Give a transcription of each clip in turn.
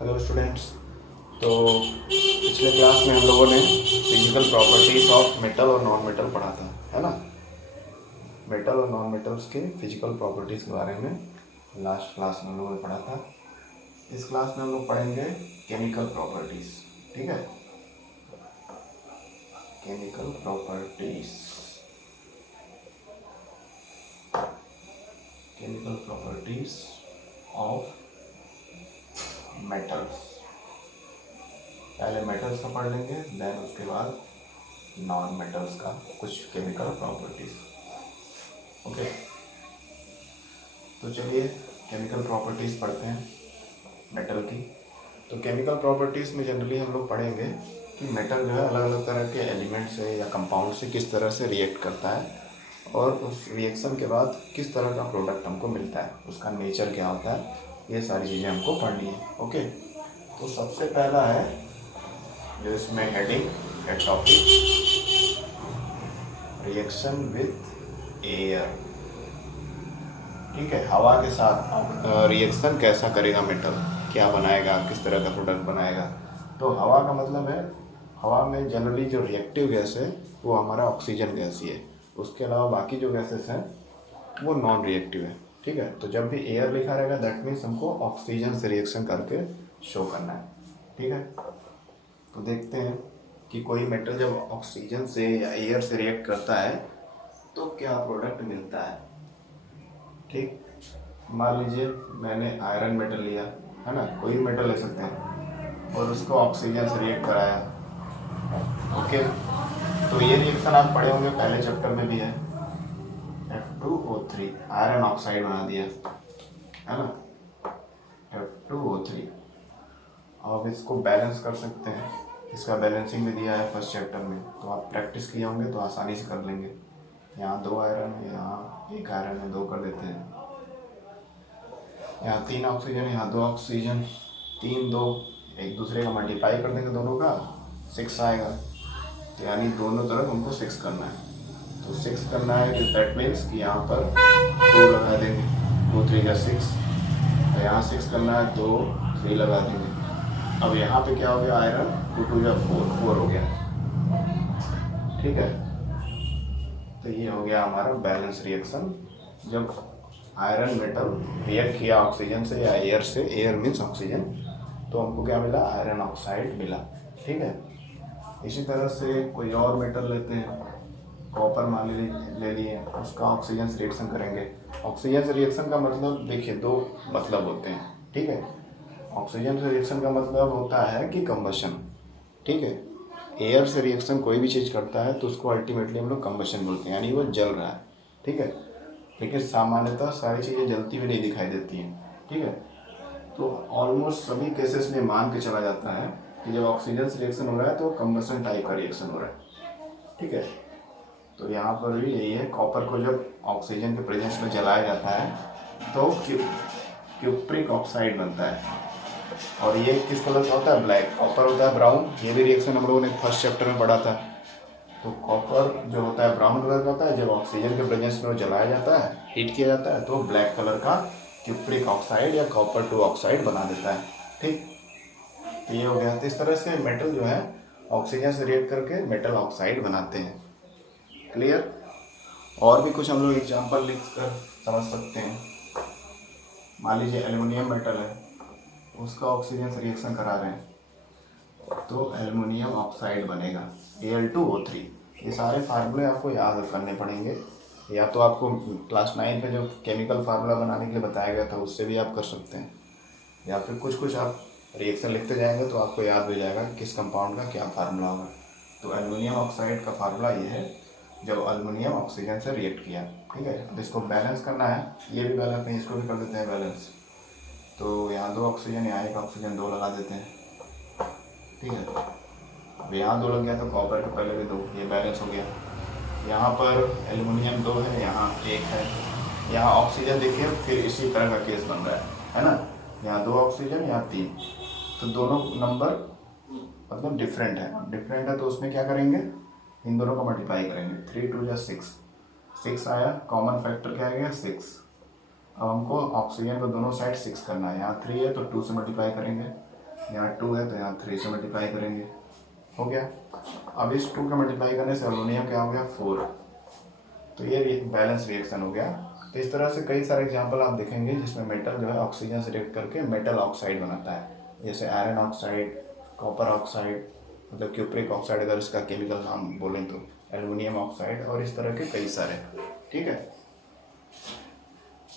Hello students. तो पिछले class में हम लोगों ने फिजिकल प्रॉपर्टीज ऑफ मेटल और नॉन मेटल पढ़ा था, है ना। मेटल और नॉन मेटल्स के फिजिकल प्रॉपर्टीज़ के बारे में लास्ट क्लास में हम लोगों ने पढ़ा था। इस क्लास में हम लोग पढ़ेंगे केमिकल प्रॉपर्टीज़। ठीक है, chemical properties, chemical properties of metals. पहले मेटल्स का पढ़ लेंगे, देन उसके बाद नॉन मेटल्स का कुछ केमिकल प्रॉपर्टीज। ओके, तो चलिए केमिकल प्रॉपर्टीज पढ़ते हैं मेटल की। तो केमिकल प्रॉपर्टीज में जनरली हम लोग पढ़ेंगे कि मेटल जो है अलग अलग तरह के एलिमेंट से या कंपाउंड से किस तरह से रिएक्ट करता है और उस रिएक्शन के बाद किस तरह का प्रोडक्ट हमको मिलता है, उसका नेचर क्या होता है, ये सारी चीज़ें हमको पढ़नी है। ओके, तो सबसे पहला है जो इसमें हेडिंग है टॉपिक, रिएक्शन विथ एयर। ठीक है, हवा के साथ रिएक्शन कैसा करेगा मेटल, क्या बनाएगा, किस तरह का प्रोडक्ट बनाएगा। तो हवा का मतलब है, हवा में जनरली जो रिएक्टिव गैस है वो हमारा ऑक्सीजन गैस ही है। उसके अलावा बाकी जो गैसेस हैं वो नॉन रिएक्टिव है। ठीक है, तो जब भी एयर लिखा रहेगा दैट मीन्स हमको ऑक्सीजन से रिएक्शन करके शो करना है। ठीक है, तो देखते हैं कि कोई मेटल जब ऑक्सीजन से या एयर से रिएक्ट करता है तो क्या प्रोडक्ट मिलता है। ठीक, मान लीजिए मैंने आयरन मेटल लिया, है ना, कोई मेटल ले सकते हैं, और उसको ऑक्सीजन से रिएक्ट कराया। ओके, तो ये रिएक्शन आप पढ़े होंगे, पहले चैप्टर में भी है। F2O3 आयरन ऑक्साइड बना दिया, है ना, F2O3। अब इसको बैलेंस कर सकते हैं, इसका बैलेंसिंग भी दिया है फर्स्ट चैप्टर में, तो आप प्रैक्टिस किए होंगे तो आसानी से कर लेंगे। यहाँ 2 आयरन है, यहाँ 1 आयरन है, 2 कर देते हैं। यहाँ 3 ऑक्सीजन, यहाँ 2 ऑक्सीजन, 3 2 एक दूसरे का मल्टीप्लाई कर देंगे दोनों का, 6 आएगा। तो यानी दोनों तरफ हमको 6 करना है। तो 6 करना है तो दैट मीन्स कि यहाँ पर 2 लगा देंगे, 2 3 का 6। तो यहाँ 6 करना है तो 3 लगा देंगे। अब यहाँ पे क्या हो गया, आयरन 2 2 या 4 हो गया। ठीक है, तो ये हो गया हमारा बैलेंस रिएक्शन। जब आयरन मेटल रिएक्ट किया ऑक्सीजन से या एयर से, एयर मीन्स ऑक्सीजन, तो हमको क्या मिला, आयरन ऑक्साइड मिला। ठीक है, इसी तरह से कोई और मेटल लेते हैं, कॉपर मान ले लिए, उसका ऑक्सीजन से रिएक्शन करेंगे। ऑक्सीजन से रिएक्शन का मतलब देखिए 2 मतलब होते हैं। ठीक है, ऑक्सीजन से रिएक्शन का मतलब होता है कि कंबशन। ठीक है, एयर से रिएक्शन कोई भी चीज़ करता है तो उसको अल्टीमेटली हम लोग कंबशन बोलते हैं, यानी वो जल रहा है। ठीक है, लेकिन सामान्यतः सारी चीज़ें जलती हुई नहीं दिखाई देती हैं। ठीक है, तो ऑलमोस्ट सभी केसेस में मान के चला जाता है कि जब ऑक्सीजन से रिएक्शन हो रहा है तो कंबशन टाइप का रिएक्शन हो रहा है। ठीक है, तो यहाँ पर भी यही है, कॉपर को जब ऑक्सीजन के प्रेजेंस में जलाया जाता है तो क्यूप्रिक ऑक्साइड बनता है, और ये किस कलर का होता है, ब्लैक। कॉपर होता है ब्राउन, ये भी रिएक्शन हम लोगों ने फर्स्ट चैप्टर में पढ़ा था। तो कॉपर जो होता है ब्राउन कलर का होता है, जब ऑक्सीजन के प्रेजेंस में वो जलाया जाता है, हीट किया जाता है, तो ब्लैक कलर का क्यूप्रिक ऑक्साइड या कॉपर 2 ऑक्साइड बना देता है। ठीक, तो ये हो गया। तो इस तरह से मेटल जो है ऑक्सीजन से रिएक्ट करके मेटल ऑक्साइड बनाते हैं। क्लियर। और भी कुछ हम लोग एग्जाम्पल लिख कर समझ सकते हैं। मान लीजिए एल्युमिनियम मेटल है, उसका ऑक्सीजन से रिएक्शन करा रहे हैं तो एल्युमिनियम ऑक्साइड बनेगा, Al2O3। ये सारे फार्मूले आपको याद करने पड़ेंगे, या तो आपको क्लास 9 पे जो केमिकल फार्मूला बनाने के लिए बताया गया था उससे भी आप कर सकते हैं, या फिर कुछ कुछ आप रिएक्शन लिखते जाएंगे तो आपको याद हो जाएगा कि किस कंपाउंड का क्या फार्मूला होगा। तो एल्युमिनियम ऑक्साइड का फार्मूला ये है, जब एल्युमिनियम ऑक्सीजन से रिएक्ट किया। ठीक है, अब इसको बैलेंस करना है, ये भी बैलेंस नहीं, इसको भी कर देते हैं बैलेंस। तो यहाँ 2 ऑक्सीजन, यहाँ 1 ऑक्सीजन, 2 लगा देते हैं। ठीक है, अब यहाँ 2 लग गया तो कॉपर के पहले भी 2, ये बैलेंस हो गया। यहाँ पर एल्युमिनियम 2 है, यहाँ 1 है, यहाँ ऑक्सीजन देखिए फिर इसी तरह का केस बन रहा है ना, यहाँ 2 ऑक्सीजन, यहाँ 3, तो दोनों नंबर मतलब डिफरेंट है तो उसमें क्या करेंगे, इन दोनों का मल्टीप्लाई करेंगे। 3 2 या 6, 6 आया, कॉमन फैक्टर क्या आ गया, 6। अब हमको ऑक्सीजन को दोनों साइड 6 करना है, यहाँ 3 है तो 2 से मल्टीप्लाई करेंगे, यहाँ 2 है तो यहाँ 3 से मल्टीप्लाई करेंगे, हो गया। अब इस 2 का मल्टीप्लाई करने से अमोनियम क्या हो गया 4, तो ये बैलेंस रिएक्शन हो गया। तो इस तरह से कई सारे एग्जांपल आप देखेंगे जिसमें मेटल जो है ऑक्सीजन से रिएक्ट करके मेटल ऑक्साइड बनाता है, जैसे आयरन ऑक्साइड, कॉपर ऑक्साइड, मतलब क्यूप्रिक ऑक्साइड अगर इसका केमिकल नाम बोलें तो, एल्युमिनियम ऑक्साइड, और इस तरह के कई सारे, ठीक है।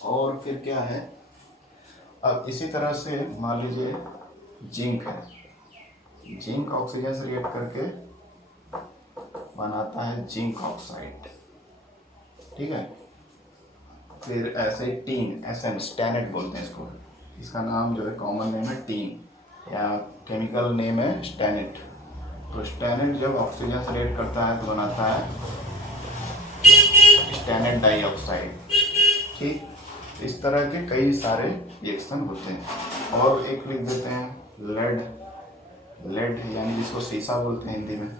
और फिर क्या है, अब इसी तरह से मान लीजिए जिंक है, जिंक ऑक्सीजन से रिएक्ट करके बनाता है जिंक ऑक्साइड, ठीक है। फिर ऐसे टीन, एसएन, स्टैनेट बोलते हैं इसको, इसका नाम जो है कॉमन नेम है टीन या केमिकल नेम है स्टैनेट। तो स्टैनेट जब ऑक्सीजन से रिएक्ट करता है तो बनाता है स्टैनेट डाइऑक्साइड, ठीक। इस तरह के कई सारे रिएक्शन होते हैं। और एक लिख देते हैं लेड, लेड यानी जिसको सीसा बोलते हैं हिंदी में,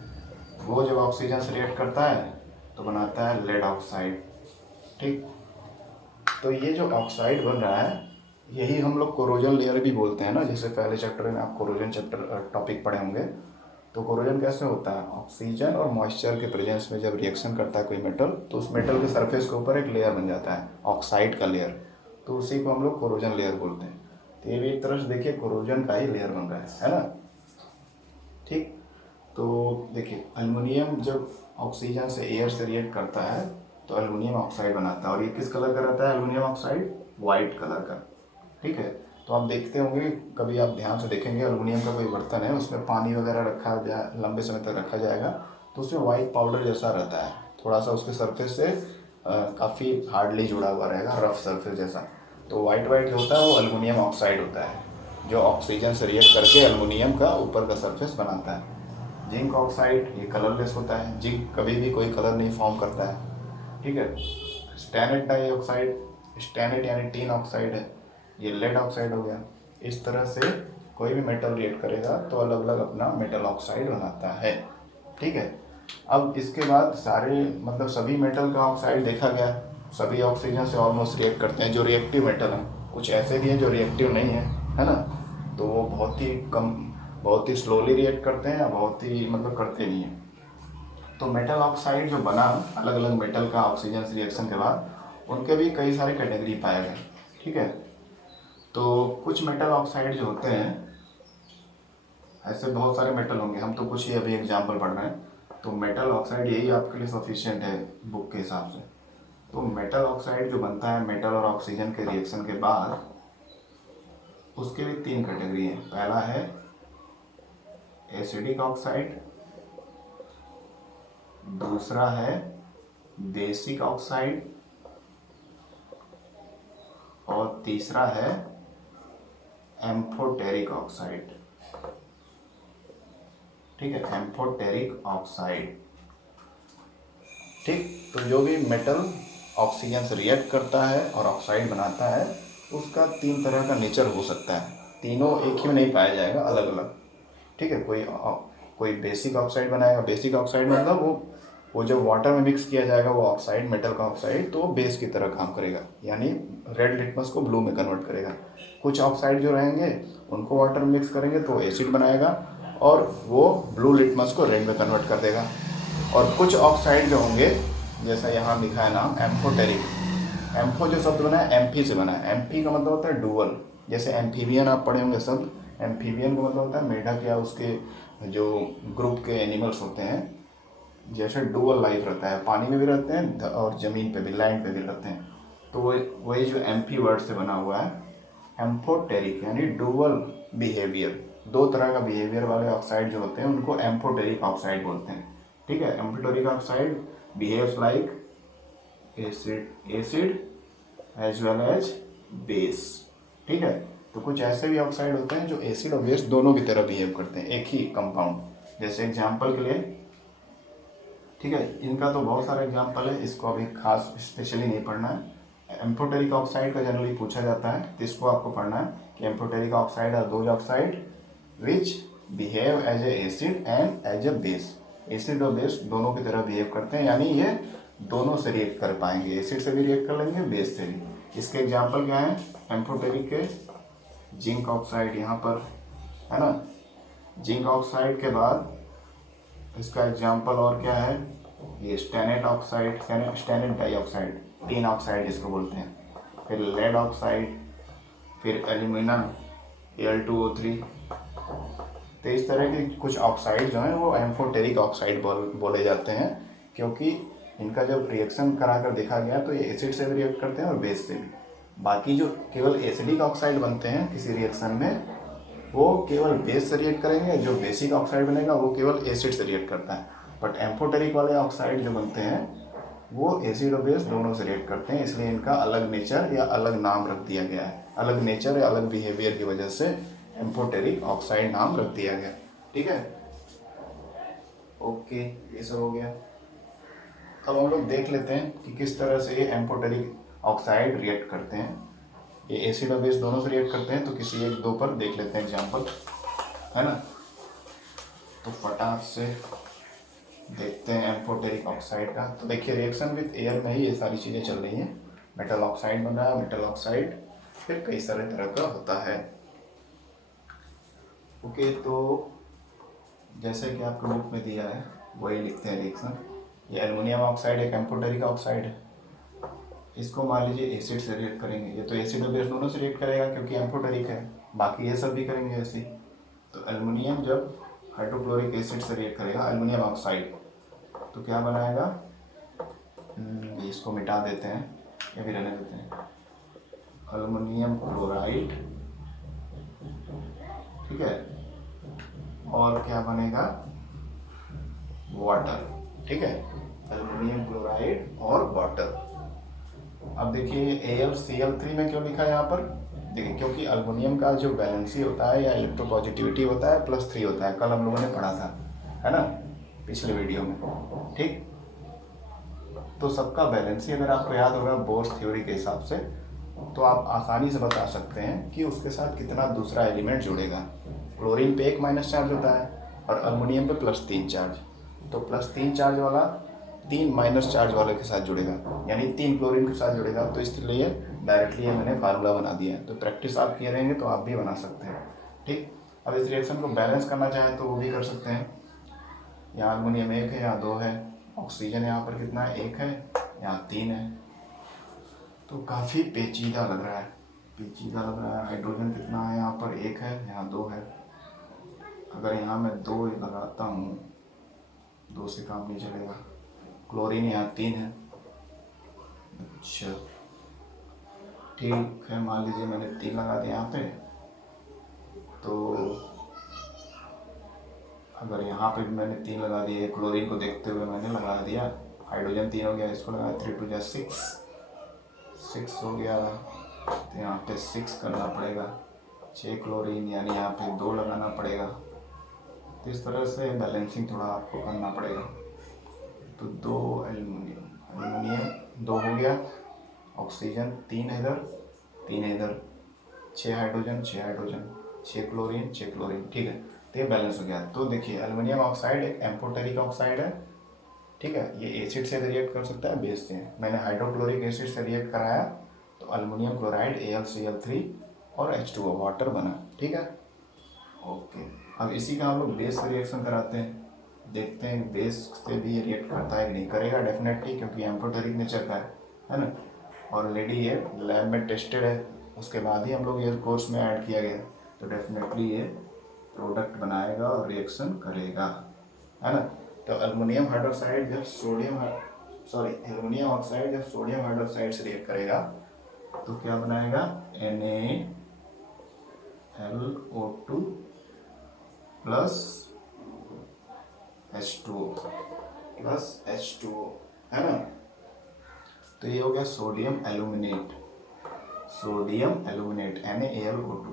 वो जब ऑक्सीजन से रिएक्ट करता है तो बनाता है लेड ऑक्साइड, ठीक। तो ये जो ऑक्साइड बन रहा है यही हम लोग कोरोजन लेयर भी बोलते हैं ना, जैसे पहले चैप्टर में आप कोरोजन चैप्टर टॉपिक पढ़े होंगे। तो कोरोजन कैसे होता है, ऑक्सीजन और मॉइस्चर के प्रेजेंस में जब रिएक्शन करता है कोई मेटल तो उस मेटल के सरफेस के ऊपर एक लेयर बन जाता है ऑक्साइड का लेयर, तो उसी को हम लोग कोरोजन लेयर बोलते हैं। तो ये भी एक तरह से देखिए कोरोजन का ही लेयर बन रहा है ना, ठीक। तो देखिए एल्युमिनियम जब ऑक्सीजन से एयर से रिएक्ट करता है तो एल्युमिनियम ऑक्साइड बनाता है, और ये किस कलर का रहता है एल्युमिनियम ऑक्साइड, वाइट कलर का, ठीक है। तो आप देखते होंगे, कभी आप ध्यान से देखेंगे एल्युमिनियम का कोई बर्तन है उसमें पानी वगैरह रखा जाए, लंबे समय तक रखा जाएगा तो उसमें वाइट पाउडर जैसा रहता है, थोड़ा सा उसके सरफेस से काफ़ी हार्डली जुड़ा हुआ रहेगा, रफ सरफेस जैसा। तो वाइट वाइट जो होता है वो एल्युमिनियम ऑक्साइड होता है, जो ऑक्सीजन से रिएक्ट करके एल्युमिनियम का ऊपर का सरफेस बनाता है। जिंक ऑक्साइड ये कलरलेस होता है, जिंक कभी भी कोई कलर नहीं फॉर्म करता है, ठीक है। स्टैनेट डाइऑक्साइड, स्टैनेट यानी टीन ऑक्साइड है, ये लेड ऑक्साइड हो गया। इस तरह से कोई भी मेटल रिएक्ट करेगा तो अलग अलग अपना मेटल ऑक्साइड बनाता है, ठीक है। अब इसके बाद सारे मतलब सभी मेटल का ऑक्साइड देखा गया, सभी ऑक्सीजन से ऑलमोस्ट रिएक्ट करते हैं। जो रिएक्टिव मेटल हैं कुछ ऐसे भी हैं जो रिएक्टिव नहीं है ना, तो वो बहुत ही कम, बहुत ही स्लोली रिएक्ट करते हैं या बहुत ही मतलब करते नहीं हैं। तो मेटल ऑक्साइड जो बना अलग अलग मेटल का ऑक्सीजन से रिएक्शन के बाद, उनके भी कई सारे कैटेगरी पाए गए, ठीक है। तो कुछ मेटल ऑक्साइड जो होते हैं, ऐसे बहुत सारे मेटल होंगे, हम तो कुछ ही अभी एग्जांपल पढ़ रहे हैं, तो मेटल ऑक्साइड यही आपके लिए सफिशिएंट है बुक के हिसाब से। तो मेटल ऑक्साइड जो बनता है मेटल और ऑक्सीजन के रिएक्शन के बाद, उसके भी 3 कैटेगरी हैं। पहला है एसिडिक ऑक्साइड, दूसरा है बेसिक ऑक्साइड, और तीसरा है एम्फोटेरिक ऑक्साइड, ठीक है, एम्फोटेरिक ऑक्साइड, ठीक। तो जो भी मेटल ऑक्सीजन से रिएक्ट करता है और ऑक्साइड बनाता है उसका 3 तरह का नेचर हो सकता है, तीनों एक ही में नहीं पाया जाएगा, अलग अलग, ठीक है। कोई बेसिक ऑक्साइड बनाएगा, बेसिक ऑक्साइड मतलब वो जब वाटर में मिक्स किया जाएगा वो ऑक्साइड, मेटल का ऑक्साइड, तो वो बेस की तरह काम करेगा, यानी रेड लिटमस को ब्लू में कन्वर्ट करेगा। कुछ ऑक्साइड जो रहेंगे उनको वाटर में मिक्स करेंगे तो एसिड बनाएगा और वो ब्लू लिटमस को रेड में कन्वर्ट कर देगा। और कुछ ऑक्साइड जो होंगे, जैसा यहाँ लिखा है नाम एम्फोटेरिक, एम्फो जो शब्द बना है एम्फी से बना है, एम्फी का मतलब होता है डुअल, जैसे एम्फीबियन आप पढ़े होंगे शब्द, एम्फीबियन का मतलब होता है मेढक या उसके जो ग्रुप के एनिमल्स होते हैं, जैसे डुअल लाइफ रहता है, पानी में भी रहते हैं और ज़मीन पे भी, लैंड पे भी रहते हैं। तो वही जो एम्फी वर्ड से बना हुआ है, एम्फोटेरिक यानी डुअल बिहेवियर, 2 तरह का बिहेवियर वाले ऑक्साइड जो होते हैं उनको एम्फोटेरिक ऑक्साइड बोलते हैं, ठीक है। Amphoteric oxide behaves like acid as well as base, ठीक है। तो कुछ ऐसे भी ऑक्साइड होते हैं जो एसिड और बेस दोनों की तरह बिहेव करते हैं, एक ही कंपाउंड। जैसे एग्जांपल के लिए, ठीक है, इनका तो बहुत सारा एग्जांपल है, इसको अभी खास स्पेशली नहीं पढ़ना है। एम्फोटेरिक ऑक्साइड का जनरली पूछा जाता है तो इसको आपको पढ़ना है कि amphoteric oxide are those oxide which behave as a acid and as a base. Acid और बेस दोनों की तरह बिहेव करते हैं, यानी ये दोनों से रिएक्ट कर पाएंगे, एसिड से भी रिएक्ट कर लेंगे, बेस से भी। इसके एग्जाम्पल क्या हैं एम्फोटेरिक के, जिंक ऑक्साइड यहाँ पर, है ना। जिंक ऑक्साइड के बाद इसका एग्जाम्पल और क्या है, ये stannate oxide, stannate dioxide, tin oxide जिसको बोलते हैं, फिर लेड ऑक्साइड, फिर एल्यूमिना Al2O3। तो इस तरह के कुछ ऑक्साइड जो हैं वो एम्फोटेरिक ऑक्साइड बोले जाते हैं, क्योंकि इनका जब रिएक्शन करा कर देखा गया तो ये एसिड से भी रिएक्ट करते हैं और बेस से भी। बाकी जो केवल एसिडिक ऑक्साइड बनते हैं किसी रिएक्शन में वो केवल बेस से रिएक्ट करेंगे, जो बेसिक ऑक्साइड बनेगा वो केवल एसिड से रिएक्ट करता है। बट एम्फोटेरिक वाले ऑक्साइड जो बनते हैं वो एसिड और बेस दोनों से रिएक्ट करते हैं, इसलिए इनका अलग नेचर या अलग नाम रख दिया गया है। अलग नेचर या अलग बिहेवियर की वजह से एम्फोटेरिक ऑक्साइड नाम रख दिया गया। ठीक है, ओके, ये सब हो गया। अब हम लोग देख लेते हैं कि किस तरह से ये एम्फोटेरिक ऑक्साइड रिएक्ट करते हैं। ये एसिड और बेस दोनों से रिएक्ट करते हैं, तो किसी एक दो पर देख लेते हैं एग्जाम्पल, है ना। तो फटाक से देखते हैं एम्फोटेरिक ऑक्साइड का। तो देखिए रिएक्शन विद एयर में ही ये सारी चीज़ें चल रही हैं। मेटल ऑक्साइड बन रहा है, मेटल ऑक्साइड फिर कई सारे तरह का होता है। ओके, तो जैसे कि आपको बुक में दिया है वही लिखते हैं रिएक्शन। ये एल्युमिनियम ऑक्साइड एक एम्फोटेरिक ऑक्साइड है, इसको मान लीजिए एसिड से रिएक्ट करेंगे। ये तो एसिड और बेस दोनों से रिएक्ट करेगा क्योंकि एम्फोटेरिक है, बाकी ये सब भी करेंगे ऐसे। तो एल्युमिनियम जब हाइड्रोक्लोरिक एसिड से रिएक्ट करेगा एल्युमिनियम ऑक्साइड, तो क्या बनाएगा, इसको मिटा देते हैं या फिर रहने देते हैं, एल्युमिनियम क्लोराइड, ठीक है। और क्या बनेगा, वाटर, ठीक है, एल्युमिनियम क्लोराइड और वाटर। अब देखिए AlCl3 में क्यों लिखा है यहाँ पर, देखिए क्योंकि एल्युमिनियम का जो वैलेंसी होता है या इलेक्ट्रोपॉजिटिविटी होता है +3 होता है, कल हम लोगों ने पढ़ा था, है ना, पिछले वीडियो में, ठीक। तो सबका वैलेंसी अगर आपको याद होगा बोर्स थ्योरी के हिसाब से, तो आप आसानी से बता सकते हैं कि उसके साथ कितना दूसरा एलिमेंट जुड़ेगा। क्लोरीन पे 1 माइनस चार्ज होता है और एल्युमिनियम पे +3 चार्ज, तो +3 चार्ज वाला 3 माइनस चार्ज वाले के साथ जुड़ेगा, यानी 3 क्लोरीन के साथ जुड़ेगा। तो इसलिए डायरेक्टली मैंने फार्मूला बना दिया है, तो प्रैक्टिस आप किए रहेंगे तो आप भी बना सकते हैं, ठीक। अब इस रिएक्शन को बैलेंस करना चाहें तो वो भी कर सकते हैं। यहाँ एल्युमिनियम 1 है, यहाँ 2 है, ऑक्सीजन यहाँ पर कितना है, 1 है, यहाँ 3 है, तो काफ़ी पेचीदा लग रहा है, पेचीदा लग रहा है। हाइड्रोजन कितना है, यहाँ पर 1 है, यहाँ 2 है। अगर यहाँ मैं 2 लगाता हूँ, 2 से काम नहीं चलेगा। क्लोरीन यहाँ 3 है, अच्छा ठीक है, मान लीजिए मैंने 3 लगा दिया यहाँ पे। तो अगर यहाँ पे भी मैंने 3 लगा दिए, क्लोरीन को देखते हुए मैंने लगा दिया, हाइड्रोजन 3 हो गया, इसको लगा 3 2 6 हो गया, तो यहाँ पे 6 करना पड़ेगा, 6 क्लोरीन, यानी यहाँ पे 2 लगाना पड़ेगा। तो इस तरह से बैलेंसिंग थोड़ा आपको करना पड़ेगा। तो 2 एल्युमिनियम 2 हो गया, ऑक्सीजन 3 है इधर, 3 है इधर, 6 हाइड्रोजन 6 क्लोरीन 6 क्लोरीन, ठीक है। तो ये बैलेंस हो गया। तो देखिए एल्युमिनियम ऑक्साइड एक एम्फोटेरिक ऑक्साइड है, ठीक है। ये एसिड से रिएक्ट कर सकता है, बेस से। मैंने हाइड्रोक्लोरिक एसिड से रिएक्ट कराया तो एल्युमिनियम क्लोराइड AlCl3 और H2O वाटर बना, ठीक है, ओके। अब इसी का हम लोग बेस से रिएक्शन कराते हैं, देखते हैं बेस से भी रिएक्ट करता है कि नहीं। करेगा डेफिनेटली, क्योंकि एम्फोटेरिक नेचर का है ना। ऑलरेडी ये लैब में टेस्टेड है, उसके बाद ही हम लोग ये कोर्स में ऐड किया गया, तो डेफिनेटली ये प्रोडक्ट बनाएगा और रिएक्शन करेगा, है ना। तो एल्युमिनियम हाइड्रोक्साइड जब एल्युमिनियम ऑक्साइड जब सोडियम हाइड्रोक्साइड से रिएक्ट करेगा तो क्या बनाएगा, NaLO2 प्लस H2O, है ना। तो ये हो गया sodium aluminate, NaAlO2।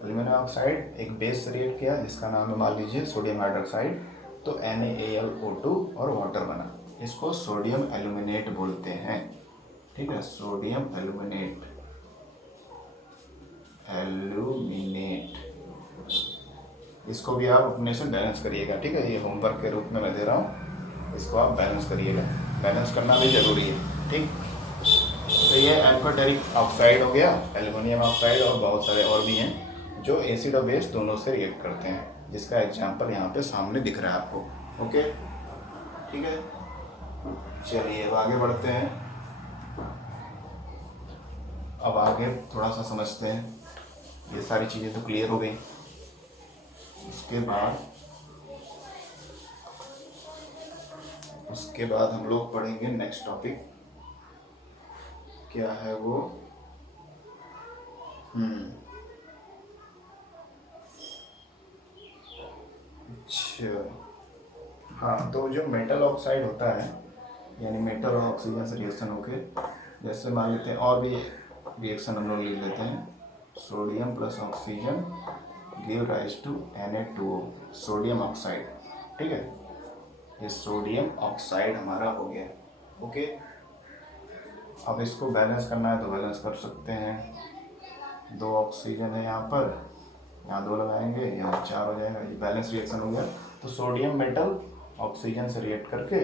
Aluminium oxide एक बेस से रिएक्ट किया जिसका नाम है मान लीजिए सोडियम हाइड्रोक्साइड, तो NaAlO2 और वाटर बना, इसको सोडियम एल्यूमिनेट बोलते हैं, ठीक है। सोडियम एल्यूमिनेट, इसको भी आप अपने से बैलेंस करिएगा, ठीक है। ये होमवर्क के रूप में मैं दे रहा हूँ, इसको आप बैलेंस करिएगा, बैलेंस करना भी ज़रूरी है, ठीक। तो ये एम्फोटेरिक ऑक्साइड हो गया, एल्युमिनियम ऑक्साइड और बहुत सारे और भी हैं जो एसिड और बेस दोनों से रिएक्ट करते हैं, जिसका एग्जाम्पल यहाँ पे सामने दिख रहा है आपको। ओके, ठीक है, चलिए अब आगे बढ़ते हैं। अब आगे थोड़ा सा समझते हैं, ये सारी चीज़ें तो क्लियर हो गई। उसके बाद हम लोग पढ़ेंगे नेक्स्ट टॉपिक, क्या है वो, अच्छा हाँ, तो जो मेटल ऑक्साइड होता है, यानी मेटल और ऑक्सीजन से रिएक्शन होके, जैसे मान लेते हैं और भी रिएक्शन हम लोग लिख लेते हैं, sodium plus oxygen give rise to Na2O, sodium oxide. ठीक है, ये सोडियम ऑक्साइड हमारा हो गया। ओके, अब इसको बैलेंस करना है तो बैलेंस कर सकते हैं। 2 ऑक्सीजन है यहाँ पर, यहाँ 2 लगाएंगे, यहाँ 4 हो जाएगा, ये बैलेंस रिएक्शन हो गया। तो सोडियम मेटल ऑक्सीजन से रिएक्ट करके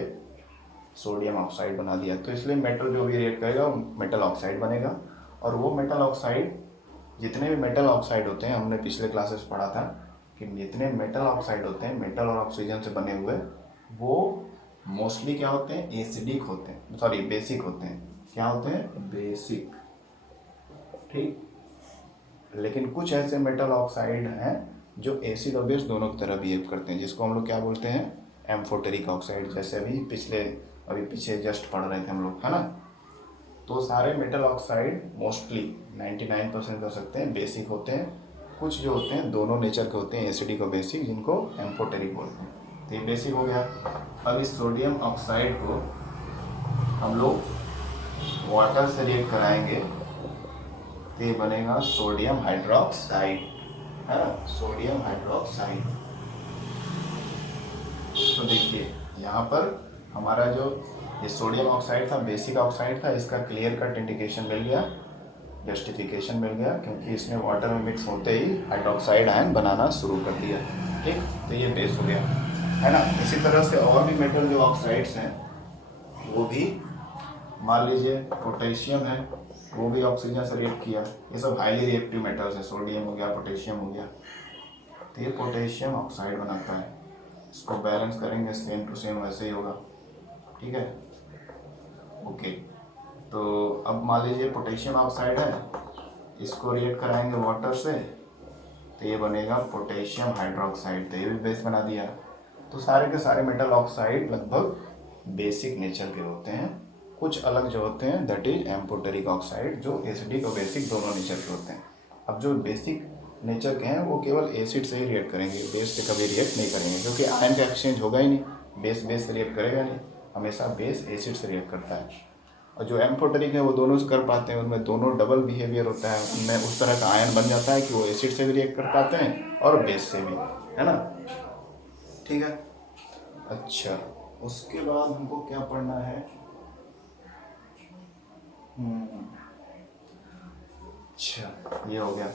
सोडियम ऑक्साइड बना दिया। तो इसलिए मेटल जो भी रिएक्ट करेगा वो मेटल ऑक्साइड बनेगा। और वो मेटल ऑक्साइड, जितने भी मेटल ऑक्साइड होते हैं, हमने पिछले क्लासेस पढ़ा था कि जितने मेटल ऑक्साइड होते हैं मेटल और ऑक्सीजन से बने हुए, वो मोस्टली क्या होते हैं, एसिडिक होते हैं, सॉरी बेसिक होते हैं। क्या होते हैं, बेसिक। ठीक, लेकिन कुछ ऐसे मेटल ऑक्साइड हैं जो एसिड और बेस दोनों की तरह बिहेव करते हैं, जिसको हम लोग क्या बोलते हैं, एम्फोटेरिक ऑक्साइड। जैसे अभी पीछे जस्ट पढ़ रहे थे हम लोग, है ना। तो सारे मेटल ऑक्साइड मोस्टली 99% कर सकते हैं बेसिक होते हैं। कुछ जो होते हैं दोनों नेचर के होते हैं, एसिडिक और बेसिक, जिनको एम्फोटेरिक बोलते हैं। तो ये बेसिक हो गया। अब इस सोडियम ऑक्साइड को हम लोग वाटर से रिएक्ट कराएंगे तो ये बनेगा सोडियम हाइड्रोक्साइड, है ना, सोडियम हाइड्रोक्साइड। तो देखिए यहाँ पर हमारा जो ये सोडियम ऑक्साइड था, बेसिक ऑक्साइड था, इसका क्लियर कट इंडिकेशन मिल गया, जस्टिफिकेशन मिल गया, क्योंकि इसने वाटर में मिक्स होते ही हाइड्रोक्साइड आयन बनाना शुरू कर दिया। ठीक, तो ये बेस हो गया, है ना। इसी तरह से और भी मेटल जो ऑक्साइड्स हैं वो भी, मान लीजिए पोटेशियम है, वो भी ऑक्सीजन से रिएक्ट किया। ये सब हाईली रिएक्टिव मेटल्स है, सोडियम हो गया, पोटेशियम हो गया, तो ये पोटेशियम ऑक्साइड बनाता है। इसको बैलेंस करेंगे सेम टू सेम वैसे ही होगा। ठीक है, ओके। तो अब मान लीजिए पोटेशियम ऑक्साइड है, इसको रिएक्ट कराएंगे वाटर से तो ये बनेगा पोटेशियम हाइड्रोक्साइड, तो ये भी बेस बना दिया। तो सारे के सारे मेटल ऑक्साइड लगभग बेसिक नेचर के होते हैं। कुछ अलग जो होते हैं दैट इज एम्फोटेरिक ऑक्साइड, जो एसिडिक और बेसिक दोनों नेचर के होते हैं। अब जो बेसिक नेचर के हैं वो केवल एसिड से ही रिएक्ट करेंगे, बेस से कभी रिएक्ट नहीं करेंगे, क्योंकि आयन का एक्सचेंज होगा ही नहीं, बेस से रिएक्ट करेगा नहीं, हमेशा बेस एसिड से रिएक्ट करता है। और जो एम्फोटेरिक है वो दोनों से कर पाते हैं, उनमें दोनों डबल बिहेवियर होता है, उनमें उस तरह का आयन बन जाता है कि वो एसिड से भी रिएक्ट कर पाते हैं और बेस से भी, है ना। ठीक है, अच्छा उसके बाद हमको क्या पढ़ना है, अच्छा ये हो गया।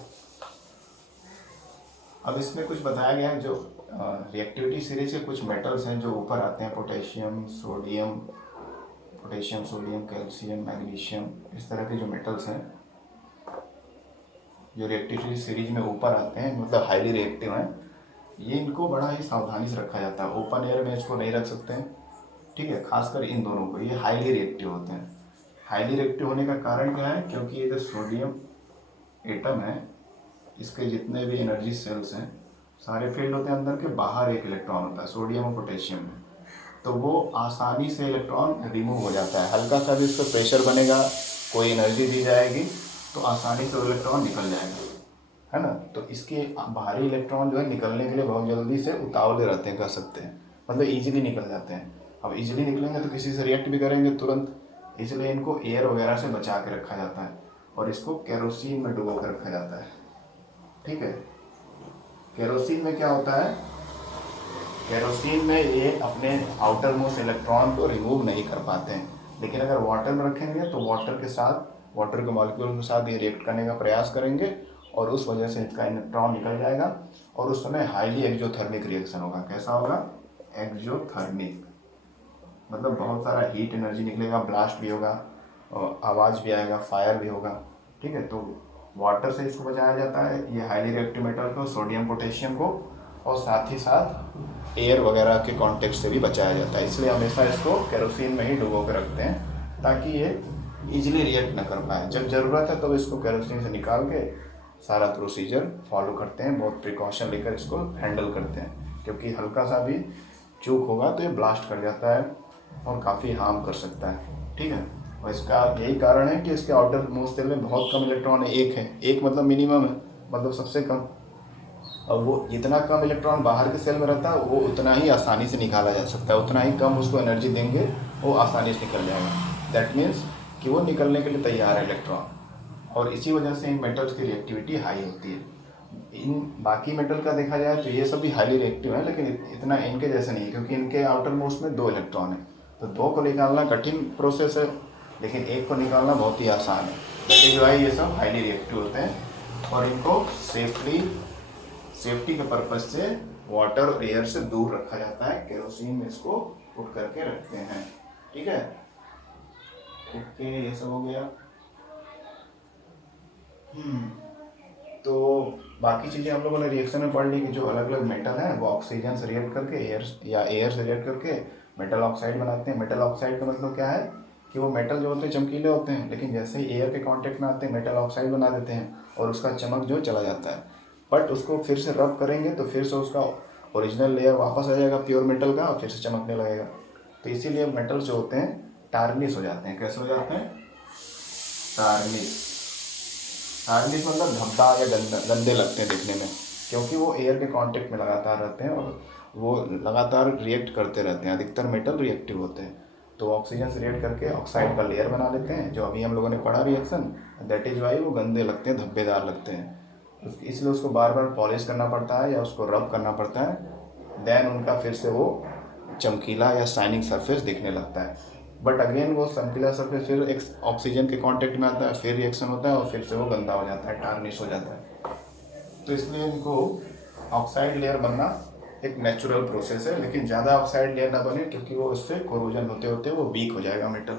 अब इसमें कुछ बताया गया है, जो रिएक्टिविटी सीरीज के कुछ मेटल्स हैं जो ऊपर आते हैं, पोटेशियम सोडियम कैल्शियम मैग्नीशियम, इस तरह के जो मेटल्स हैं जो रिएक्टिविटी सीरीज में ऊपर आते हैं, मतलब हाईली रिएक्टिव हैं, ये इनको बड़ा ही सावधानी से रखा जाता है। ओपन एयर में इसको नहीं रख सकते हैं, ठीक है, खासकर इन दोनों को, ये हाईली रिएक्टिव होते हैं। हाईली रिएक्टिव होने का कारण क्या है, क्योंकि ये जो सोडियम एटम है, इसके जितने भी एनर्जी सेल्स हैं सारे फील्ड होते हैं अंदर के, बाहर एक इलेक्ट्रॉन होता है सोडियम और पोटेशियम में, तो वो आसानी से इलेक्ट्रॉन रिमूव हो जाता है। हल्का सा भी इस पर प्रेशर बनेगा, कोई एनर्जी दी जाएगी तो आसानी से इलेक्ट्रॉन निकल जाएगा, है ना। तो इसके बाहरी इलेक्ट्रॉन जो है निकलने के लिए बहुत जल्दी से उतावले रहते हैं, कह सकते हैं, मतलब ईजिली निकल जाते हैं। अब ईजिली निकलेंगे तो किसी से रिएक्ट भी करेंगे तुरंत, इसलिए इनको एयर वगैरह से बचा के रखा जाता है और इसको केरोसिन में डुबो कर रखा जाता है। ठीक है, केरोसिन में क्या होता है, केरोसिन में ये अपने आउटर मोस्ट इलेक्ट्रॉन को रिमूव नहीं कर पाते हैं, लेकिन अगर वाटर में रखेंगे तो वाटर के मॉलिक्यूल के साथ ये रिएक्ट करने का प्रयास करेंगे और उस वजह से इसका इलेक्ट्रॉन निकल जाएगा और उस समय हाईली एक्सोथर्मिक रिएक्शन होगा। कैसा होगा, एक्सोथर्मिक, मतलब बहुत सारा हीट एनर्जी निकलेगा, ब्लास्ट भी होगा, आवाज़ भी आएगा, फायर भी होगा। ठीक है, तो वाटर से इसको बचाया जाता है, ये हाईली रिएक्टिव मेटल को, सोडियम पोटेशियम को, और साथ ही साथ एयर वगैरह के कांटेक्ट से भी बचाया जाता है। इसलिए हमेशा इसको केरोसिन में ही डुबो के रखते हैं ताकि ये इजीली रिएक्ट ना कर पाए। जब ज़रूरत है तो इसको केरोसिन से निकाल के सारा प्रोसीजर फॉलो करते हैं, बहुत प्रिकॉशन लेकर इसको हैंडल करते हैं, क्योंकि हल्का सा भी चूक होगा तो ये ब्लास्ट कर जाता है और काफ़ी हार्म कर सकता है। ठीक है, और इसका यही कारण है कि इसके आउटर मोस्ट सेल में बहुत कम इलेक्ट्रॉन है, एक मतलब मिनिमम है, मतलब सबसे कम। और वो जितना कम इलेक्ट्रॉन बाहर के सेल में रहता है वो उतना ही आसानी से निकाला जा सकता है, उतना ही कम उसको एनर्जी देंगे वो आसानी से निकल जाएगा। दैट मीन्स कि वो निकलने के लिए तैयार है इलेक्ट्रॉन, और इसी वजह से इन मेटल्स की रिएक्टिविटी हाई होती है। इन बाकी मेटल का देखा जाए तो ये सब भी हाईली रिएक्टिव है, लेकिन इतना इनके जैसे नहीं है, क्योंकि इनके आउटर मोस्ट में 2 इलेक्ट्रॉन है, तो 2 को निकालना कठिन प्रोसेस है, लेकिन एक को निकालना बहुत ही आसान है। दैट इज वाई ये सब हाईली रिएक्टिव होते हैं, और इनको सेफ्टी के पर्पज से वाटर और एयर से दूर रखा जाता है। केरोसिन में इसको पुट करके रखते हैं। ठीक है, ओके, ये सब हो गया। तो बाकी चीज़ें हम लोगों ने रिएक्शन में पढ़ ली कि जो अलग अलग मेटल हैं वो ऑक्सीजन से रिएक्ट करके एयर से रिएक्ट करके मेटल ऑक्साइड बनाते हैं। मेटल ऑक्साइड का मतलब क्या है कि वो मेटल जो होते हैं चमकीले होते हैं, लेकिन जैसे ही एयर के कांटेक्ट में आते हैं मेटल ऑक्साइड बना देते हैं और उसका चमक जो चला जाता है। बट उसको फिर से रब करेंगे तो फिर से उसका ओरिजिनल लेयर वापस आ जाएगा प्योर मेटल का, और फिर से चमकने लगेगा। तो इसीलिए मेटल्स जो होते हैं टार्निश हो जाते हैं। कैसे हो जाते हैं? टार्निश। टार्निश मतलब धब्बा या गंदे लगते हैं देखने में, क्योंकि वो एयर के कांटेक्ट में लगातार रहते हैं और वो लगातार रिएक्ट करते रहते हैं। अधिकतर मेटल रिएक्टिव होते हैं, तो ऑक्सीजन से रिएक्ट करके ऑक्साइड का लेयर बना लेते हैं, जो अभी हम लोगों ने पढ़ा रिएक्शन। दैट इज वाई वो गंदे लगते हैं, धब्बेदार लगते हैं। इसलिए उसको बार बार पॉलिश करना पड़ता है या उसको रब करना पड़ता है, देन उनका फिर से वो चमकीला या शाइनिंग सरफेस दिखने लगता है। बट अगेन वो चमकीला सरफेस फिर एक ऑक्सीजन के कांटेक्ट में आता है, फिर रिएक्शन होता है और फिर से वो गंदा हो जाता है, टार्निश हो जाता है। तो इसलिए इनको ऑक्साइड लेयर बनना एक नेचुरल प्रोसेस है, लेकिन ज़्यादा ऑक्साइड लेयर ना बने, क्योंकि वो उससे कोरोजन होते होते वो वीक हो जाएगा मेटल।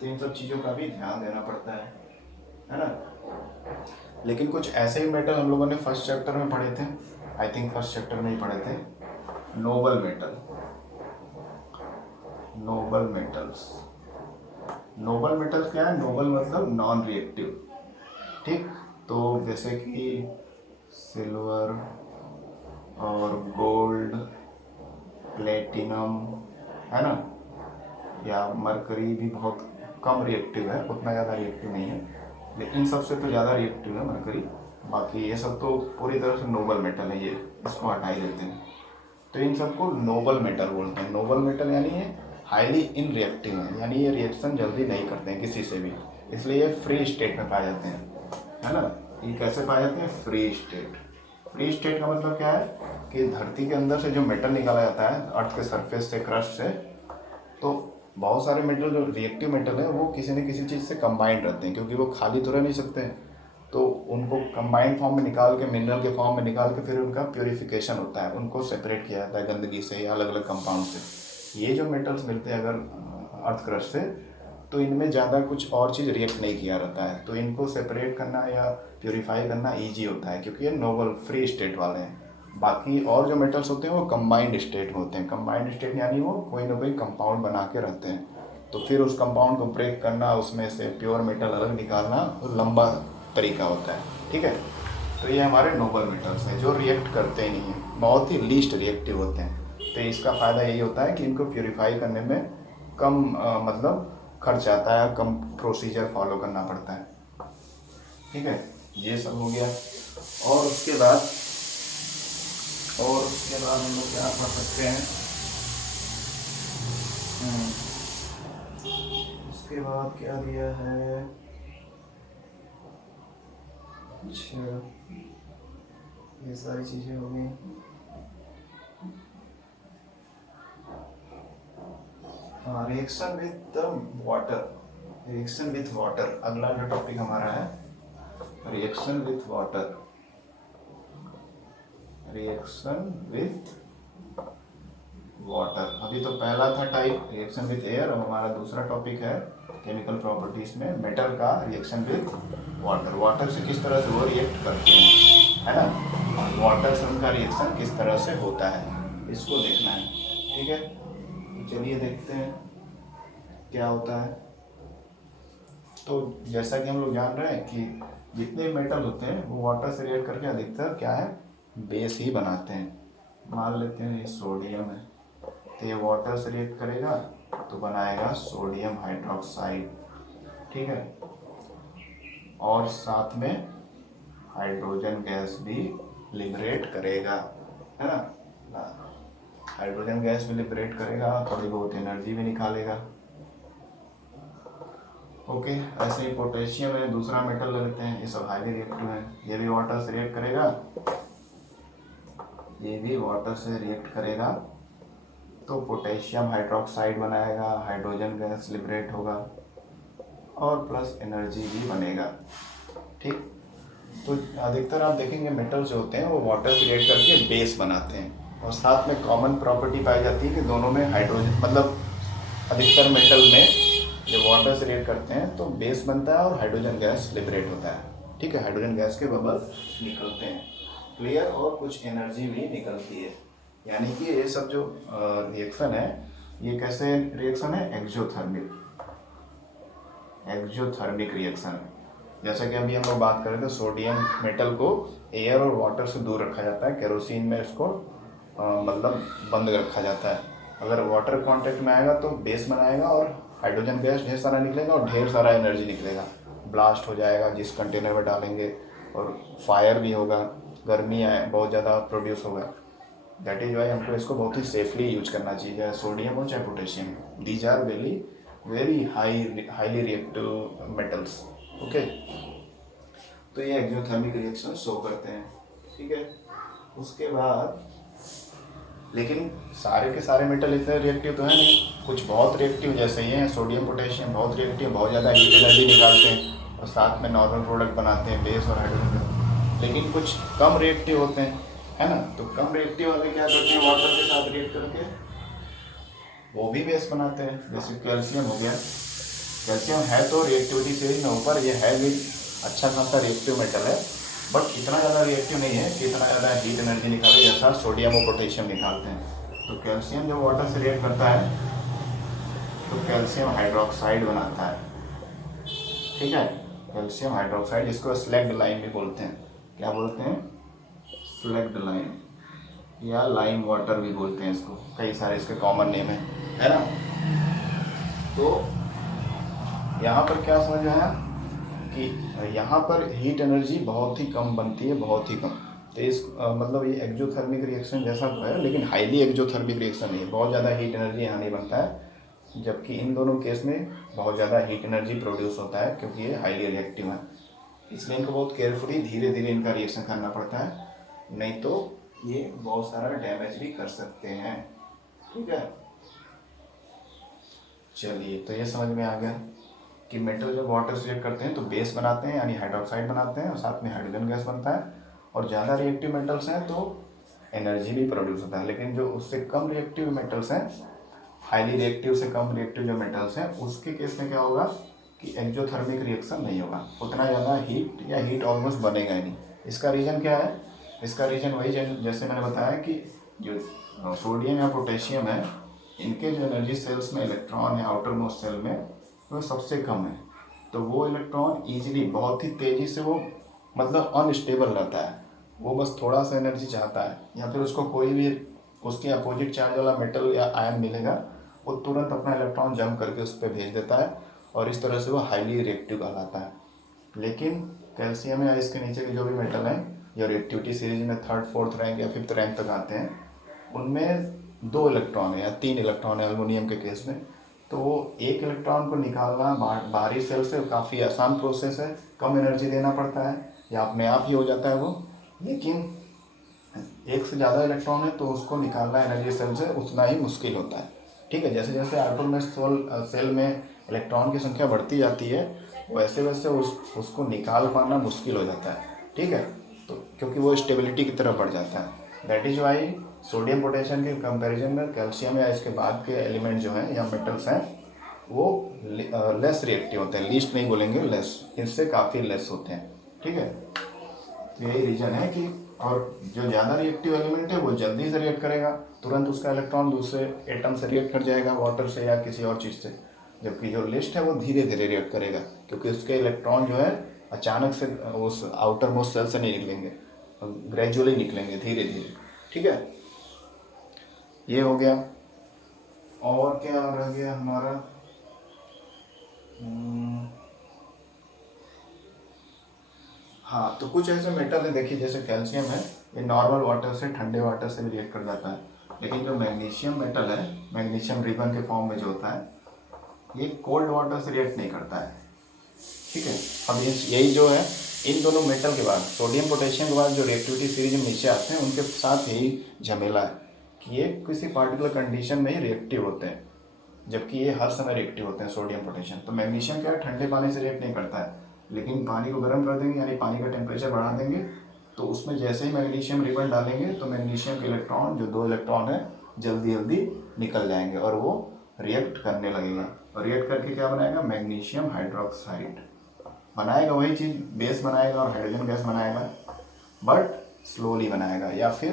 तो इन सब चीज़ों का भी ध्यान देना पड़ता है ना। लेकिन कुछ ऐसे ही मेटल हम लोगों ने फर्स्ट चैप्टर में पढ़े थे, आई थिंक फर्स्ट चैप्टर में ही पढ़े थे, Nobel metal. Noble metals. Noble metals क्या है? नोबल मतलब नॉन रिएक्टिव। ठीक, तो जैसे कि सिल्वर और गोल्ड, प्लेटिनम, है ना, या मरकरी भी बहुत कम रिएक्टिव है, उतना ज़्यादा रिएक्टिव नहीं है, लेकिन इन सबसे तो ज़्यादा रिएक्टिव है मरकरी। बाकी ये सब तो पूरी तरह से नोबल मेटल है, ये इसको हटा ही देते हैं। तो इन सबको नोबल मेटल बोलते हैं। नोबल मेटल यानी ये हाईली इन रिएक्टिव है, यानी ये रिएक्शन जल्दी नहीं करते हैं किसी से भी, इसलिए ये फ्री स्टेट में पाए जाते हैं, है ना। ये कैसे पाए जाते हैं? Free state. फ्री स्टेट का मतलब क्या है कि धरती के अंदर से जो मेटल निकाला जाता है अर्थ के सरफेस से, क्रस्ट से, तो बहुत सारे मेटल जो रिएक्टिव मेटल है वो किसी न किसी चीज़ से कंबाइंड रहते हैं, क्योंकि वो खाली तो रह नहीं सकते हैं, तो उनको कंबाइंड फॉर्म में निकाल के, मिनरल के फॉर्म में निकाल के फिर उनका प्योरीफिकेशन होता है, उनको सेपरेट किया जाता है गंदगी से या अलग अलग कंपाउंड से। ये जो मेटल्स मिलते हैं अगर अर्थ क्रस्ट से, तो इनमें ज़्यादा कुछ और चीज़ रिएक्ट नहीं किया रहता है, तो इनको सेपरेट करना या प्योरीफाई करना ईजी होता है, क्योंकि ये नोबल फ्री स्टेट वाले हैं। बाकी और जो मेटल्स होते हैं वो कंबाइंड स्टेट में होते हैं। कंबाइंड स्टेट यानी वो कोई ना कोई कंपाउंड बना के रहते हैं, तो फिर उस कंपाउंड को ब्रेक करना, उसमें से प्योर मेटल अलग निकालना लंबा तरीका होता है। ठीक है, तो ये हमारे नोबल मेटल्स हैं जो रिएक्ट करते ही नहीं हैं, बहुत ही लीस्ट रिएक्टिव होते हैं। तो इसका फ़ायदा यही होता है कि इनको प्योरीफाई करने में कम मतलब खर्च आता है, कम प्रोसीजर फॉलो करना पड़ता है। ठीक है, ये सब हो गया। और उसके बाद हम लोग क्या पढ़ सकते हैं? उसके बाद क्या दिया है? अच्छा, ये सारी चीज़ें हो गई। हाँ, reaction with water. Reaction with water अगला जो टॉपिक हमारा है, reaction with water. Reaction with water, अभी तो पहला था टाइप रिएक्शन विथ एयर, अब हमारा दूसरा टॉपिक है केमिकल प्रॉपर्टीज में मेटल का रिएक्शन विद वाटर, वाटर से किस तरह से वो रिएक्ट करते हैं, है ना, वाटर से उनका रिएक्शन किस तरह से होता है, इसको देखना है। ठीक है, तो चलिए देखते हैं क्या होता है। तो जैसा कि हम लोग जान रहे हैं कि जितने मेटल होते हैं वो वाटर से रिएक्ट करके अधिकतर क्या है, बेस ही बनाते हैं। मान लेते हैं ये सोडियम है, तो ये वाटर से रिएक्ट करेगा तो बनाएगा सोडियम हाइड्रोक्साइड। ठीक है, और साथ में हाइड्रोजन गैस भी लिबरेट करेगा, है ना, हाइड्रोजन गैस भी लिबरेट करेगा, थोड़ी बहुत एनर्जी भी निकालेगा। ओके, ऐसे ही पोटेशियम है, दूसरा मेटल ले लेते हैं, ये सब हाईली रिएक्टिव है, ये भी वाटर से रिएक्ट करेगा, ये भी वाटर से रिएक्ट करेगा, तो पोटेशियम हाइड्रोक्साइड बनाएगा, हाइड्रोजन गैस लिबरेट होगा और प्लस एनर्जी भी बनेगा। ठीक, तो अधिकतर आप देखेंगे मेटल जो होते हैं वो वाटर से रिएक्ट करके बेस बनाते हैं, और साथ में कॉमन प्रॉपर्टी पाई जाती है कि दोनों में हाइड्रोजन, मतलब अधिकतर मेटल में जब वाटर से रिएक्ट करते हैं तो बेस बनता है और हाइड्रोजन गैस लिबरेट होता है। ठीक है, हाइड्रोजन गैस के बबल निकलते हैं, क्लियर, और कुछ एनर्जी भी निकलती है। यानी कि ये सब जो रिएक्शन है ये कैसे रिएक्शन है, एक्सोथर्मिक रिएक्शन है। जैसा कि अभी हम लोग बात कर रहे थे, सोडियम मेटल को एयर और वाटर से दूर रखा जाता है, केरोसिन में इसको मतलब बंद रखा जाता है। अगर वाटर कांटेक्ट में आएगा तो बेस बनाएगा और हाइड्रोजन गैस ढेर सारा निकलेगा और ढेर सारा एनर्जी निकलेगा, ब्लास्ट हो जाएगा जिस कंटेनर में डालेंगे, और फायर भी होगा, गर्मी बहुत ज़्यादा प्रोड्यूस होगा। दैट इज वाई हमको इसको बहुत ही सेफली यूज करना चाहिए, चाहे सोडियम हो चाहे potassium, these are very highly reactive metals. Okay, तो ये एक्सोथर्मिक रिएक्शन शो करते हैं। ठीक है, उसके बाद लेकिन सारे के सारे मेटल इतने रिएक्टिव तो है नहीं, कुछ बहुत रिएक्टिव जैसे ये हैं, सोडियम पोटेशियम बहुत रिएक्टिव, बहुत ज़्यादा हीट एनर्जी निकालते हैं और साथ में नॉर्मल प्रोडक्ट बनाते हैं, बेस और हाइड्रोजन। लेकिन कुछ कम रिएक्टिव होते हैं, है ना, तो कम रिएक्टिव वाले क्या करते हैं, वाटर के साथ रिएक्ट करके वो भी बेस बनाते हैं। जैसे कैल्शियम हो गया, कैल्शियम है तो रिएक्टिविटी सीरीज में ऊपर, ये है भी अच्छा खासा रिएक्टिव मेटल है, बट इतना ज़्यादा रिएक्टिव नहीं है कि इतना ज़्यादा हीट एनर्जी निकाले जैसा सोडियम और पोटेशियम निकालते हैं। तो कैल्शियम जब वाटर से रिएक्ट करता है तो कैल्शियम हाइड्रोक्साइड बनाता है। ठीक है, कैल्शियम हाइड्रोक्साइड, जिसको स्लैग्ड लाइम भी बोलते हैं। क्या बोलते हैं, स्लैग्ड लाइम, या लाइम वाटर भी बोलते हैं इसको, कई सारे इसके कॉमन नेम है ना। तो यहाँ पर क्या समझ आया कि यहाँ पर हीट एनर्जी बहुत ही कम बनती है, बहुत ही कम। तो इस मतलब ये एक्सोथर्मिक रिएक्शन जैसा तो है, लेकिन हाईली एक्सोथर्मिक रिएक्शन नहीं है, बहुत ज़्यादा हीट एनर्जी यहाँ नहीं बनता है, जबकि इन दोनों केस में बहुत ज़्यादा हीट एनर्जी प्रोड्यूस होता है, क्योंकि ये हाईली रिएक्टिव है। इसलिए इनको बहुत केयरफुली धीरे धीरे इनका रिएक्शन करना पड़ता है, नहीं तो ये बहुत सारा डैमेज भी कर सकते हैं। ठीक है, चलिए, तो ये समझ में आ गया कि मेटल जब वाटर से रिएक्ट करते हैं तो बेस बनाते हैं, यानी हाइड्रोक्साइड बनाते हैं, और साथ में हाइड्रोजन गैस बनता है, और ज़्यादा रिएक्टिव मेटल्स हैं तो एनर्जी भी प्रोड्यूस होता है। लेकिन जो उससे कम रिएक्टिव मेटल्स हैं, हाईली रिएक्टिव से कम रिएक्टिव जो मेटल्स हैं, उसके केस में क्या होगा कि एक्सोथर्मिक रिएक्शन नहीं होगा, उतना ज़्यादा हीट या हीट ऑलमोस्ट बनेगा ही नहीं। इसका रीज़न क्या है, इसका रीज़न वही जैसे मैंने बताया कि जो सोडियम या पोटेशियम है, इनके जो एनर्जी सेल्स में इलेक्ट्रॉन या आउटर मोस्ट सेल में वो सबसे कम है, तो वो इलेक्ट्रॉन ईजिली, बहुत ही तेज़ी से, वो मतलब अनस्टेबल रहता है, वो बस थोड़ा सा एनर्जी चाहता है, या फिर उसको कोई भी उसके अपोजिट चार्ज वाला मेटल या आयन मिलेगा, वो तुरंत अपना इलेक्ट्रॉन जंप करके उस पर भेज देता है, और इस तरह से वो हाईली रिएक्टिव कहलाता है। लेकिन कैल्शियम या इसके नीचे के जो भी मेटल हैं, जो रिएक्टिविटी सीरीज में 3rd 4th रैंक या 5th रैंक तक आते हैं, उनमें 2 इलेक्ट्रॉन है या 3 इलेक्ट्रॉन है एल्युमिनियम के केस में, तो वो एक इलेक्ट्रॉन को निकालना बाहरी सेल से काफ़ी आसान प्रोसेस है, कम एनर्जी देना पड़ता है या अपने आप ही हो जाता है वो। लेकिन एक से ज़्यादा इलेक्ट्रॉन है तो उसको निकालना एनर्जी सेल से उतना ही मुश्किल होता है। ठीक है, जैसे जैसे आटोम सेल में इलेक्ट्रॉन की संख्या बढ़ती जाती है, वैसे वैसे उसको निकाल पाना मुश्किल हो जाता है। ठीक है, तो क्योंकि वो स्टेबिलिटी की तरफ बढ़ जाता है। That is why sodium potassium के कंपैरिजन में कैल्शियम या इसके बाद के एलिमेंट जो हैं या मेटल्स हैं, वो लेस रिएक्टिव होते हैं, लीस्ट नहीं बोलेंगे, लेस, इससे काफ़ी लेस होते हैं। ठीक है, तो यही रीज़न है कि, और जो ज़्यादा रिएक्टिव एलिमेंट है वो जल्दी से रिएक्ट करेगा, तुरंत उसका इलेक्ट्रॉन दूसरे एटम से रिएक्ट कर जाएगा, वाटर से या किसी और चीज़ से। जबकि जो लिस्ट है वो धीरे धीरे रिएक्ट करेगा, क्योंकि उसके इलेक्ट्रॉन जो है अचानक से उस आउटर मोस्ट सेल से नहीं निकलेंगे, ग्रेजुअली निकलेंगे, धीरे धीरे। ठीक है, ये हो गया। और क्या रह गया हमारा, हाँ, तो कुछ ऐसे मेटल है, देखिए जैसे कैल्शियम है, ये नॉर्मल वाटर से, ठंडे वाटर से भी रिएक्ट कर जाता है। लेकिन जो मैग्नीशियम मेटल है, मैग्नीशियम रिबन के फॉर्म में जो होता है, ये कोल्ड वाटर से रिएक्ट नहीं करता है। ठीक है, अब यही जो है, इन दोनों मेटल के बाद, सोडियम पोटेशियम के बाद जो रिएक्टिविटी सीरीज में नीचे आते हैं, उनके साथ यही झमेला है कि ये किसी पार्टिकुलर कंडीशन में ही रिएक्टिव होते हैं, जबकि ये हर समय रिएक्टिव होते हैं, सोडियम पोटेशियम। तो मैग्नीशियम क्या है, ठंडे पानी से रिएक्ट नहीं करता है, लेकिन पानी को गर्म कर देंगे, यानी पानी का टेम्परेचर बढ़ा देंगे, तो उसमें जैसे ही मैग्नीशियम रिबन डालेंगे तो मैग्नीशियम के इलेक्ट्रॉन, जो 2 इलेक्ट्रॉन है, जल्दी जल्दी निकल जाएंगे और वो रिएक्ट करने लगेगा। और रिएक्ट करके क्या बनाएगा, मैग्नीशियम हाइड्रोक्साइड बनाएगा, वही चीज़ बेस बनाएगा और हाइड्रोजन गैस बनाएगा, बट स्लोली बनाएगा। या फिर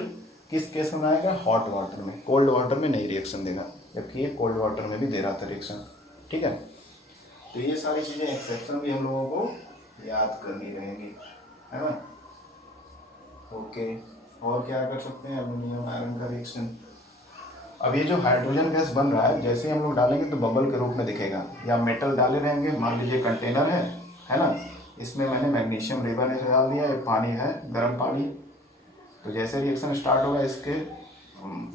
किस केस में बनाएगा, हॉट वाटर में, कोल्ड वाटर में नहीं रिएक्शन देगा, जबकि ये कोल्ड वाटर में भी दे रहा था रिएक्शन। ठीक है, तो ये सारी चीज़ें एक्सेप्शन भी हम लोगों को याद करनी रहेंगी, है ना। ओके, और क्या कर सकते हैं, एल्युमिनियम आयरन का रिएक्शन। अब ये जो हाइड्रोजन गैस बन रहा है, जैसे ही हम लोग डालेंगे तो बबल के रूप में दिखेगा, या मेटल डाले रहेंगे, मान लीजिए कंटेनर है ना, इसमें मैंने मैग्नीशियम रिबन डाल दिया, एक पानी है, गर्म पानी, तो जैसे रिएक्शन स्टार्ट होगा, इसके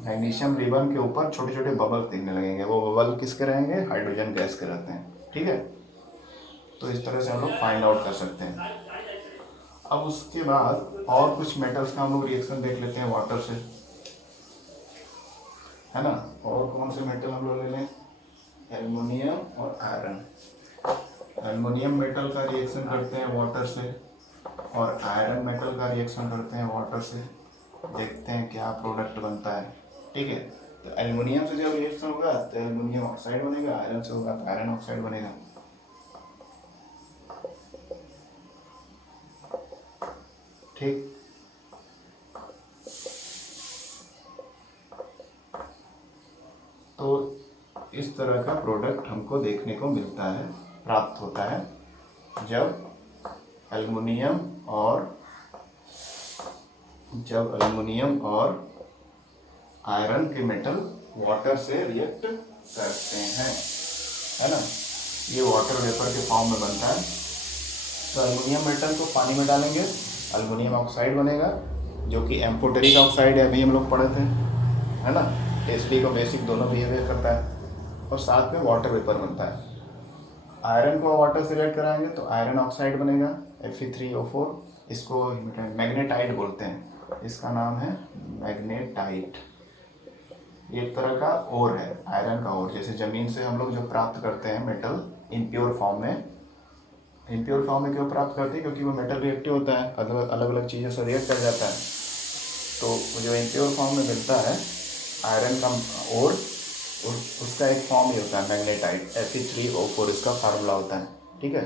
मैग्नीशियम रिबन के ऊपर छोटे छोटे बबल दिखने लगेंगे, वो बबल किसके रहेंगे, हाइड्रोजन गैस के रहते हैं। ठीक है, तो इस तरह से हम लोग फाइंड आउट कर सकते हैं। अब उसके बाद और कुछ मेटल्स का हम लोग रिएक्शन देख लेते हैं वाटर से, है ना। और कौन से मेटल हम लोग ले लें, एल्युमिनियम और आयरन। एल्युमिनियम मेटल का रिएक्शन करते हैं वाटर से, और आयरन मेटल का रिएक्शन करते हैं वाटर से, देखते हैं क्या प्रोडक्ट बनता है। ठीक है, तो एल्युमिनियम से जब रिएक्शन होगा तो एल्युमिनियम ऑक्साइड बनेगा, आयरन से होगा तो आयरन ऑक्साइड बनेगा। ठीक, तो इस तरह का प्रोडक्ट हमको देखने को मिलता है, प्राप्त होता है, जब एल्युमिनियम और आयरन के मेटल वाटर से रिएक्ट करते हैं, है ना। ये वाटर वेपर के फॉर्म में बनता है। तो एल्युमिनियम मेटल को पानी में डालेंगे, एल्युमिनियम ऑक्साइड बनेगा, जो कि एम्फोटेरिक ऑक्साइड है, अभी हम लोग पढ़े थे, है ना। एसिडिक और बेसिक दोनों बिहेवियर करता है, और साथ में वाटर वेपर बनता है। आयरन को वाटर से रिएक्ट कराएंगे तो आयरन ऑक्साइड बनेगा, Fe3O4, इसको मैग्नेटाइट बोलते हैं, इसका नाम है मैग्नेटाइट। ये एक तरह का ओर है, आयरन का ओर, जैसे ज़मीन से हम लोग जो प्राप्त करते हैं मेटल इम्प्योर फॉर्म में। इम्प्योर फॉर्म में क्यों प्राप्त करते हैं, क्योंकि वो मेटल रिएक्टिव होता है, अलग अलग चीज़ों से रिएक्ट कर जाता है। तो जो इम्प्योर फॉर्म में मिलता है आयरन का ओर, उसका एक फॉर्म ही होता है मैग्नेटाइट, Fe3O4 इसका फार्मूला होता है। ठीक है,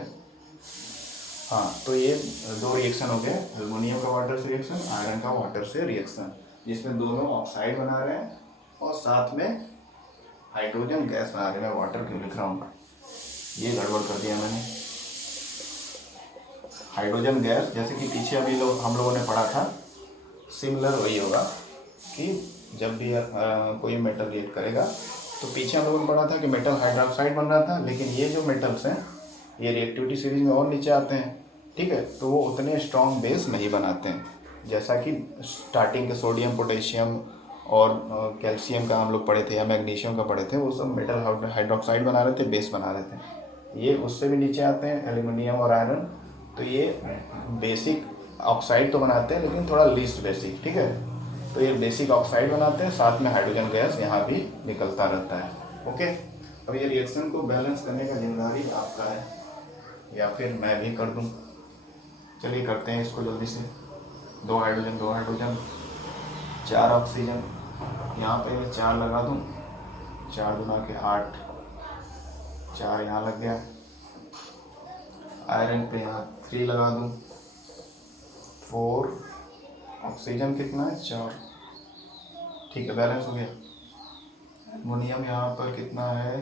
हाँ, तो ये 2 रिएक्शन हो गए, एल्युमिनियम का वाटर से रिएक्शन, आयरन का वाटर से रिएक्शन, जिसमें दोनों ऑक्साइड बना रहे हैं और साथ में हाइड्रोजन गैस बना रहे हैं। मैं वाटर क्यों लिख रहा हूँ, ये गड़बड़ कर दिया मैंने। हाइड्रोजन गैस, जैसे कि पीछे अभी हम लोगों ने पढ़ा था, सिमिलर वही होगा कि जब भी कोई मेटल रिएक्ट करेगा, तो पीछे हम लोगों ने पढ़ा था कि मेटल हाइड्रोक्साइड बन रहा था, लेकिन ये जो मेटल्स हैं ये रिएक्टिविटी सीरीज में और नीचे आते हैं। ठीक है, तो वो उतने स्ट्रॉन्ग बेस नहीं बनाते हैं, जैसा कि स्टार्टिंग के सोडियम पोटेशियम और कैल्शियम का हम लोग पढ़े थे, या मैग्नीशियम का पढ़े थे, वो सब मेटल हाइड्रोक्साइड बना रहे थे, बेस बना रहे थे। ये उससे भी नीचे आते हैं, एल्युमिनियम और आयरन, तो ये बेसिक ऑक्साइड तो बनाते हैं, लेकिन थोड़ा लीस्ट बेसिक। ठीक है, तो ये बेसिक ऑक्साइड बनाते हैं, साथ में हाइड्रोजन गैस यहाँ भी निकलता रहता है। ओके, अब ये रिएक्शन को बैलेंस करने का जिम्मेदारी आपका है, या फिर मैं भी कर दूँ। चलिए करते हैं इसको जल्दी से। 2 हाइड्रोजन 4 ऑक्सीजन, यहाँ पे मैं 4 लगा दूँ, 4 गुना के 8, 4 यहाँ लग गया। आयरन पे यहाँ 3 लगा दूँ, 4। ऑक्सीजन कितना है? 4। ठीक है, बैलेंस हो गया। एल्युमिनियम यहाँ पर कितना है?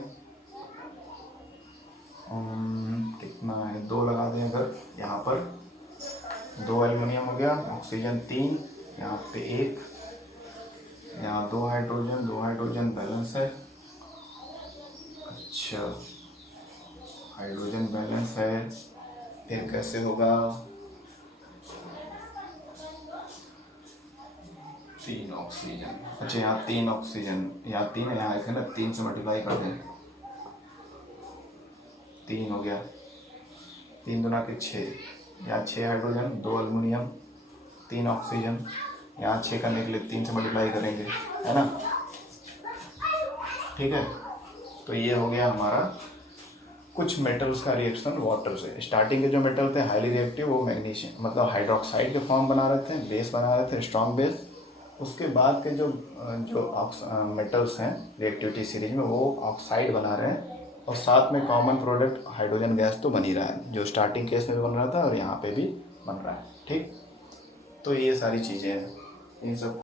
कितना है? 2 लगा दें अगर यहाँ पर, 2 एल्युमिनियम हो गया। ऑक्सीजन 3, यहाँ पे 1, यहाँ 2 हाइड्रोजन, 2 हाइड्रोजन बैलेंस है। अच्छा, हाइड्रोजन बैलेंस है, फिर कैसे होगा? 3 ऑक्सीजन। अच्छा, यहाँ 3 ऑक्सीजन, यहाँ 3 है, यहाँ 1 है ना, 3 से मल्टीप्लाई कर दें, 3 हो गया। 3 दूना के 6, यहाँ 6 हाइड्रोजन, 2 एल्युमिनियम, 3 ऑक्सीजन। यहाँ 6 करने के लिए 3 से मल्टीप्लाई करेंगे, है ना? ठीक है, तो ये हो गया हमारा कुछ मेटल्स का रिएक्शन वाटर से। स्टार्टिंग के जो मेटल थे हाईली रिएक्टिव, वो मैग्नीशियम मतलब हाइड्रोक्साइड के फॉर्म बना रहे थे, बेस बना रहे थे, स्ट्रॉन्ग बेस। उसके बाद के जो मेटल्स हैं रिएक्टिविटी सीरीज में, वो ऑक्साइड बना रहे हैं, और साथ में कॉमन प्रोडक्ट हाइड्रोजन गैस तो बन ही रहा है, जो स्टार्टिंग केस में भी बन रहा था और यहाँ पे भी बन रहा है। ठीक, तो ये सारी चीज़ें हैं, इन सब